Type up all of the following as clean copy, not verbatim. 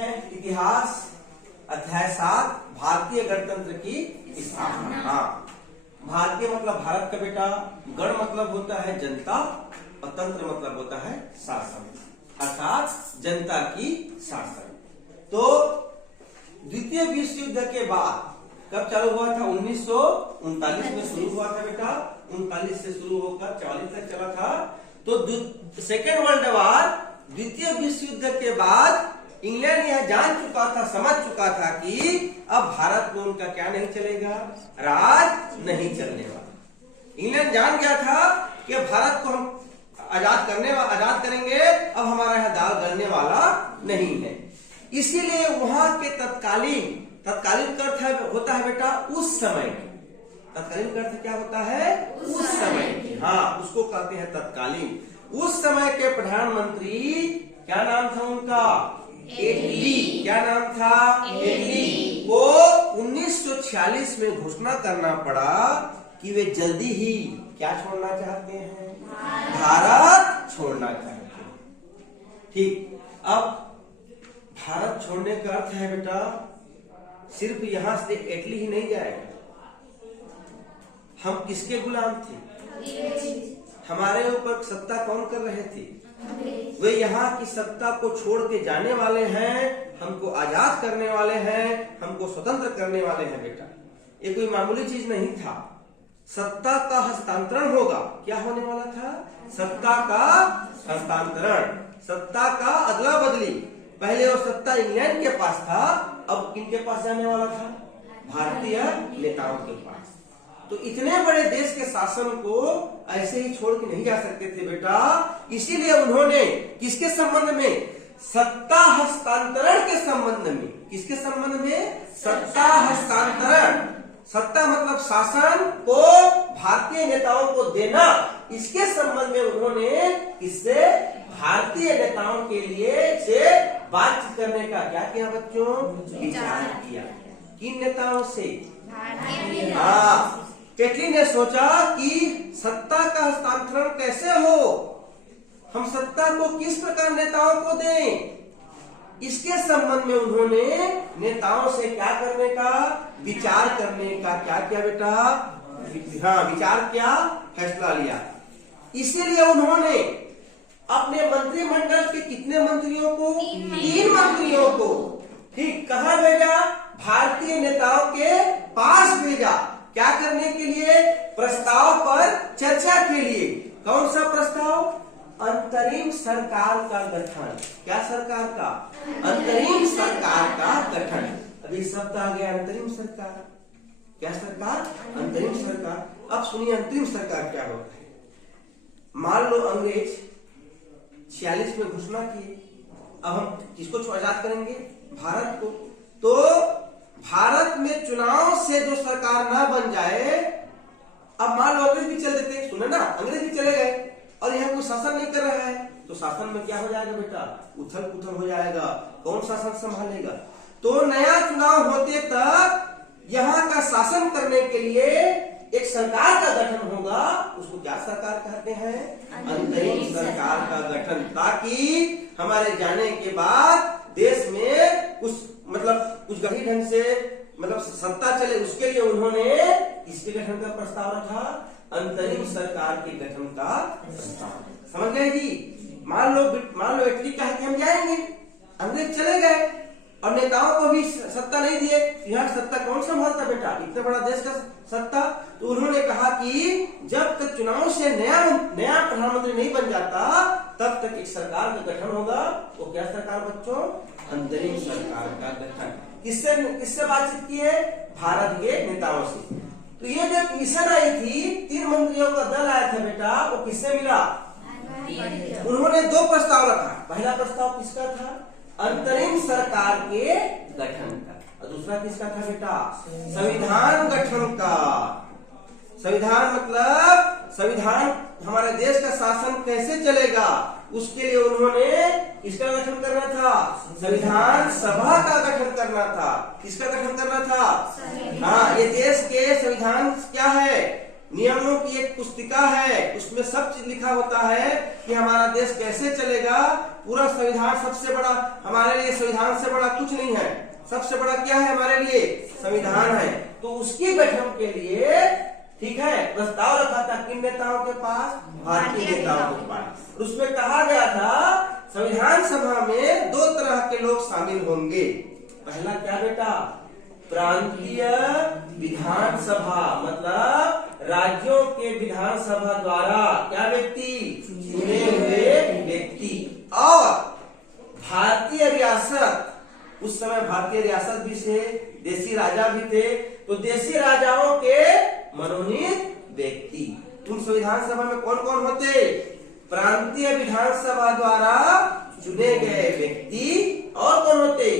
हैं इतिहास अध्याय 7 भारतीय गणतंत्र की स्थापना। हाँ, भारतीय मतलब भारत का बेटा, गण मतलब होता है जनता और तंत्र मतलब होता है शासन, अर्थात जनता की शासन। तो द्वितीय विश्व युद्ध के बाद कब चालू हुआ था? 1939 में शुरू हुआ था बेटा, 39 से शुरू होकर 40 तक चला था। तो सेकेंड वर्ल्ड वॉर, द्वितीय विश्व युद्ध के बाद इंग्लैंड यह जान चुका था, समझ चुका था कि अब भारत में उनका क्या नहीं चलेगा, राज नहीं चलने वाला। इंग्लैंड जान गया था कि भारत को हम आजाद करेंगे, अब हमारा यह दाल गलने वाला नहीं है। इसीलिए वहां के तत्कालीन अर्थ होता है बेटा उस समय, तत्कालीन का अर्थ क्या होता है? उस समय। हाँ, उसको कहते हैं तत्कालीन। उस समय के प्रधानमंत्री, क्या नाम था उनका? एटली। क्या नाम था? एटली को 1946 में घोषणा करना पड़ा कि वे जल्दी ही क्या छोड़ना चाहते हैं? भारत छोड़ना चाहते हैं। ठीक, अब भारत छोड़ने का अर्थ है बेटा सिर्फ यहां से इटली ही नहीं जाएगा। हम किसके गुलाम थे? हमारे ऊपर सत्ता कौन कर रहे थे? वे यहाँ की सत्ता को छोड़ के जाने वाले हैं, हमको आजाद करने वाले हैं, हमको स्वतंत्र करने वाले हैं बेटा। ये कोई मामूली चीज नहीं था। सत्ता का हस्तांतरण होगा। क्या होने वाला था? सत्ता का हस्तांतरण, सत्ता का अदला बदली। पहले वो सत्ता इंग्लैंड के पास था, अब किनके पास जाने वाला था? भारतीय नेताओं के पास। तो इतने बड़े देश के शासन को ऐसे ही छोड़ के नहीं जा सकते थे बेटा। इसीलिए उन्होंने किसके संबंध में? सत्ता हस्तांतरण के संबंध में। किसके संबंध में? सत्ता हस्तांतरण। सत्ता मतलब शासन को भारतीय नेताओं को देना। इसके संबंध में उन्होंने इससे भारतीय नेताओं के लिए से बातचीत करने का क्या किया बच्चों? विचार किया। किन नेताओं से? हाँ, एटली ने सोचा कि सत्ता का हस्तांतरण कैसे हो, हम सत्ता को किस प्रकार नेताओं को दें। इसके संबंध में उन्होंने नेताओं से क्या करने का? विचार करने का क्या किया बेटा? हाँ, विचार किया, फैसला लिया। इसीलिए उन्होंने अपने मंत्रिमंडल के कितने मंत्रियों को? 3 मंत्रियों को, ठीक, कहाँ भेजा? भारतीय नेताओं के पास भेजा। क्या करने के लिए? प्रस्ताव पर चर्चा के लिए। कौन सा प्रस्ताव? अंतरिम सरकार का गठन। क्या सरकार का? अंतरिम सरकार का गठन। अभी शब्द आ गया अंतरिम सरकार। क्या सरकार? अंतरिम सरकार। अब सुनिए अंतरिम सरकार क्या होता है। मान लो अंग्रेज 46 में घोषणा किए, अब हम किसको आजाद करेंगे? भारत को। तो भारत में चुनाव से जो सरकार ना बन जाए, अब मान लो अंग्रेज भी चल देते, सुने ना, अंग्रेज भी चले गए और यहाँ कोई शासन नहीं कर रहा है, तो शासन में क्या हो जाएगा बेटा? उथल पुथल हो जाएगा। कौन शासन संभालेगा? तो नया चुनाव होते तक यहाँ का शासन करने के लिए एक सरकार का गठन होगा। उसको क्या सरकार कहते हैं? अंतरिम सरकार का गठन, ताकि हमारे जाने के बाद देश में कुछ गढ़ी ढंग से सत्ता चले। उसके लिए उन्होंने इसके गठन का प्रस्ताव रखा, अंतरिम सरकार के गठन का प्रस्ताव। समझ गए जी? मान लो इटली कहा कि हम जाएंगे, अंग्रेज चले गए और नेताओं को भी सत्ता नहीं दिए, यहाँ सत्ता कौन संभालता बेटा? इतना बड़ा देश का सत्ता। तो उन्होंने कहा कि जब तक चुनाव से नया प्रधानमंत्री नहीं बन जाता, तब तक एक सरकार का गठन होगा। वो क्या सरकार बच्चों? अंतरिम सरकार का गठन। किससे बातचीत की है? भारत के नेताओं से। तो ये जब मिशन आई थी, 3 मंत्रियों का दल आया था बेटा, वो किससे मिला? उन्होंने 2 प्रस्ताव रखा। पहला प्रस्ताव किसका था? अंतरिम सरकार के गठन का। और दूसरा किसका था बेटा? संविधान गठन का। संविधान मतलब संविधान हमारे देश का शासन कैसे चलेगा, उसके लिए उन्होंने इसका गठन करना था, संविधान सभा का गठन करना था। किसका गठन करना था? हाँ, ये देश के संविधान क्या है? नियमों की एक पुस्तिका है। उसमें सब चीज लिखा होता है कि हमारा देश कैसे चलेगा, पूरा संविधान सबसे बड़ा हमारे लिए, संविधान से बड़ा कुछ नहीं है। सबसे बड़ा क्या है हमारे लिए? संविधान है। तो उसके गठन के लिए, ठीक है, प्रस्ताव रखा था किन नेताओं के पास? भारतीय नेताओं के पास। उसमें कहा गया था संविधान सभा में 2 तरह के लोग शामिल होंगे। पहला क्या बेटा? प्रांतीय विधानसभा, मतलब राज्यों के विधानसभा द्वारा क्या व्यक्ति? चुने हुए व्यक्ति। और भारतीय रियासत, उस समय भारतीय रियासत भी थे, देशी राजा भी थे, तो देशी राजाओं के मनोनीत व्यक्ति। उन संविधान सभा में कौन कौन होते? प्रांतीय विधानसभा द्वारा चुने गए व्यक्ति। और कौन होते?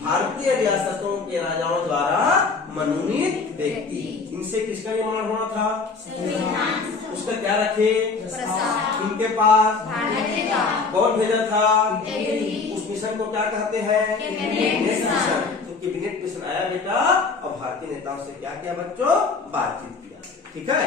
भारतीय रियासतों के राजाओं द्वारा मनोनीत व्यक्ति। इनसे किसका निर्माण होना था? उसका क्या रखे? इनके पास कौन भेजा था? उस मिशन को क्या कहते हैं? Cabinet mission. तो कैबिनेट मिशन आया बेटा और भारतीय नेताओं से क्या किया बच्चों? बातचीत किया। ठीक है,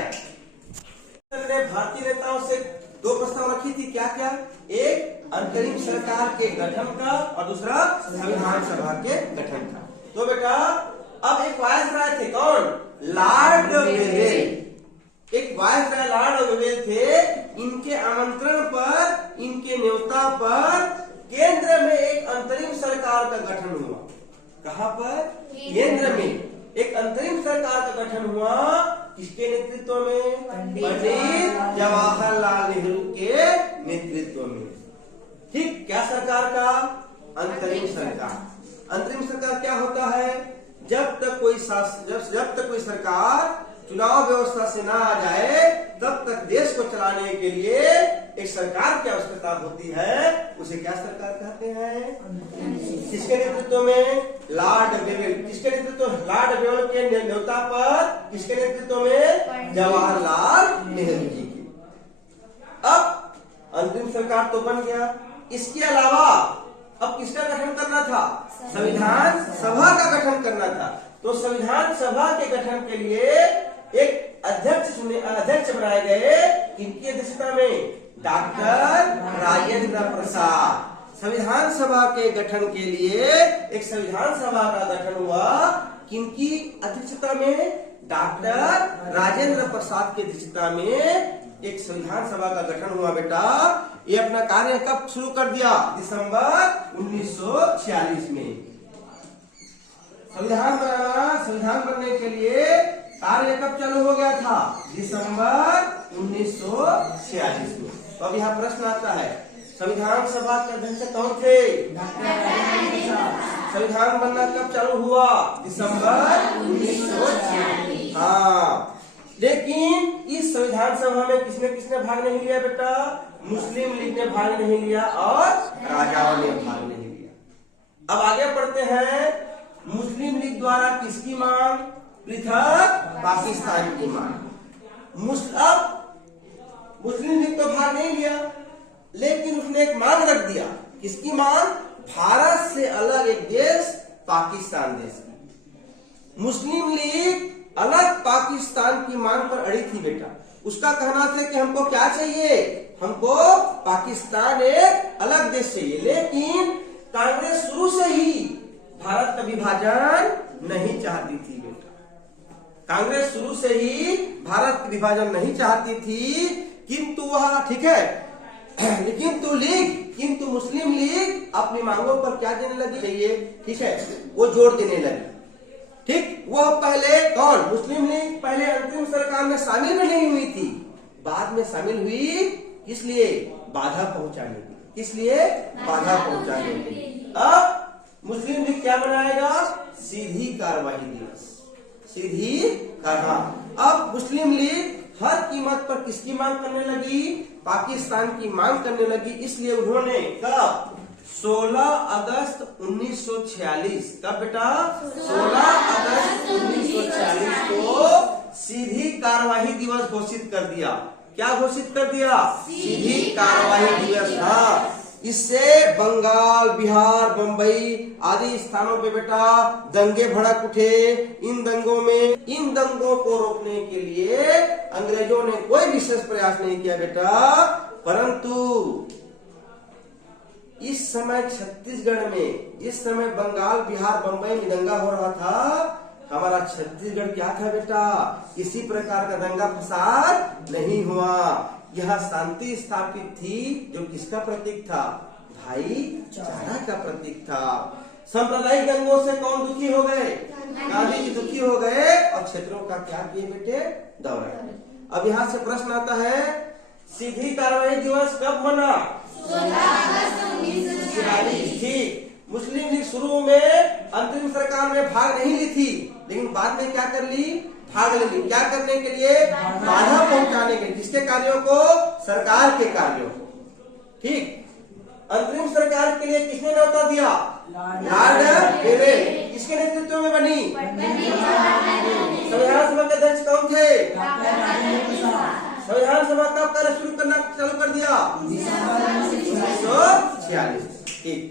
ने भारतीय नेताओं से 2 प्रस्ताव रखी थी। क्या क्या? एक अंतरिम सरकार के गठन का और दूसरा संविधान सभा के गठन का। तो बेटा अब एक वायसराय थे, कौन? Lord Wavell. एक वायसराय लॉर्ड वेवेल थे। इनके आमंत्रण पर, इनके न्योता पर केंद्र में एक अंतरिम सरकार का गठन हुआ। कहाँ पर? केंद्र में एक अंतरिम सरकार का गठन हुआ। किसके नेतृत्व में? पंडित जवाहरलाल नेहरू के नेतृत्व में। ठीक, क्या सरकार का? अंतरिम सरकार। अंतरिम सरकार क्या होता है? जब तक कोई सरकार चुनाव व्यवस्था से ना आ जाए तब तक देश को चलाने के लिए एक सरकार की आवश्यकता होती है। उसे क्या सरकार कहते हैं? किसके नेतृत्व में? Lord Wavell. किसके नेतृत्व? लॉर्ड वेवेल के न्योता पर किसके नेतृत्व में? जवाहरलाल नेहरू जी की। अब अंतिम सरकार तो बन गया। इसके अलावा अब किसका गठन करना था? संविधान सभा का गठन करना था। तो संविधान सभा के गठन के लिए एक अध्यक्ष बनाए गए। किनकी अध्यक्षता में? डॉक्टर राजेंद्र प्रसाद। संविधान सभा के गठन के लिए एक संविधान सभा का गठन हुआ। किनकी अध्यक्षता में? डॉक्टर राजेंद्र प्रसाद की अध्यक्षता में एक संविधान सभा का गठन हुआ। बेटा ये अपना कार्य कब शुरू कर दिया? दिसंबर 1946 में। संविधान बनाना, संविधान बनने के लिए कार्य कब चालू हो गया था? दिसंबर 1946 में। तो अब यहाँ प्रश्न आता है, संविधान सभा के अध्यक्ष कौन थे? संविधान बनना कब चालू हुआ? दिसंबर 1946। हाँ, लेकिन इस संविधान सभा में किसने भाग नहीं लिया बेटा? मुस्लिम लीग ने भाग नहीं लिया और राजाओं ने भाग नहीं लिया। अब आगे पढ़ते हैं। मुस्लिम लीग द्वारा किसकी मांग? पृथक पाकिस्तान की मांग। मुस्लिम लीग तो भाग नहीं लिया, लेकिन उसने एक मांग रख दिया। किसकी मांग? भारत से अलग एक देश, पाकिस्तान देश की। मुस्लिम लीग अलग पाकिस्तान की मांग पर अड़ी थी बेटा। उसका कहना था कि हमको क्या चाहिए? हमको पाकिस्तान एक अलग देश चाहिए। लेकिन कांग्रेस शुरू से ही भारत का विभाजन नहीं चाहती थी बेटा। कांग्रेस शुरू से ही भारत का विभाजन नहीं चाहती थी, किंतु वह, ठीक है, किंतु मुस्लिम लीग अपनी मांगों पर क्या देने लगी? चाहिए, ठीक है, वो जोर देने लगी। ठीक, वह पहले कौन? मुस्लिम लीग पहले अंतरिम सरकार में शामिल भी नहीं हुई थी, बाद में शामिल हुई। किस लिए? बाधा पहुंचाने के लिए। किस लिए? बाधा पहुंचाने के लिए। अब मुस्लिम लीग क्या बनाएगा? सीधी कार्रवाई दिवस। सीधी कार्रवाई। अब मुस्लिम लीग हर कीमत पर किसकी मांग करने लगी? पाकिस्तान की मांग करने लगी। इसलिए उन्होंने कब? 16 अगस्त 1946। कब बेटा? 16 अगस्त 1946 को सीधी कार्यवाही दिवस घोषित कर दिया। क्या घोषित कर दिया? सीधी कार्यवाही दिवस। हाँ, इससे बंगाल, बिहार, बंबई आदि स्थानों पे बेटा दंगे भड़क उठे। इन दंगों को रोकने के लिए अंग्रेजों ने कोई विशेष प्रयास नहीं किया बेटा, परंतु इस समय छत्तीसगढ़ में, जिस समय बंगाल, बिहार, बंबई में दंगा हो रहा था, हमारा छत्तीसगढ़ क्या था बेटा? किसी प्रकार का दंगा फसाद नहीं हुआ। यहाँ शांति स्थापित थी, जो किसका प्रतीक था? भाईचारा का प्रतीक था। सांप्रदायिक दंगों से कौन दुखी हो गए? गांधी जी दुखी हो गए और क्षेत्रों का क्या किए बेटे? दौरा। अब यहाँ से प्रश्न आता है, सीधी कार्रवाई दिवस कब मना? 16 अगस्त 1946। ठीक। मुस्लिम लीग शुरू में अंतरिम सरकार में भाग नहीं ली थी, लेकिन बाद में क्या कर ली? भाग ले ली। क्या करने के लिए? बाधा पहुंचाने के लिए। किसके कार्यों को? सरकार के कार्यों को। ठीक। अंतरिम सरकार के लिए किसने न्योता दिया? Lord David. किसके नेतृत्व में बनी? संविधान सभा के अध्यक्ष कौन थे? संविधान सभा कब कार्य शुरू करना चालू कर दिया? 1946। ठीक।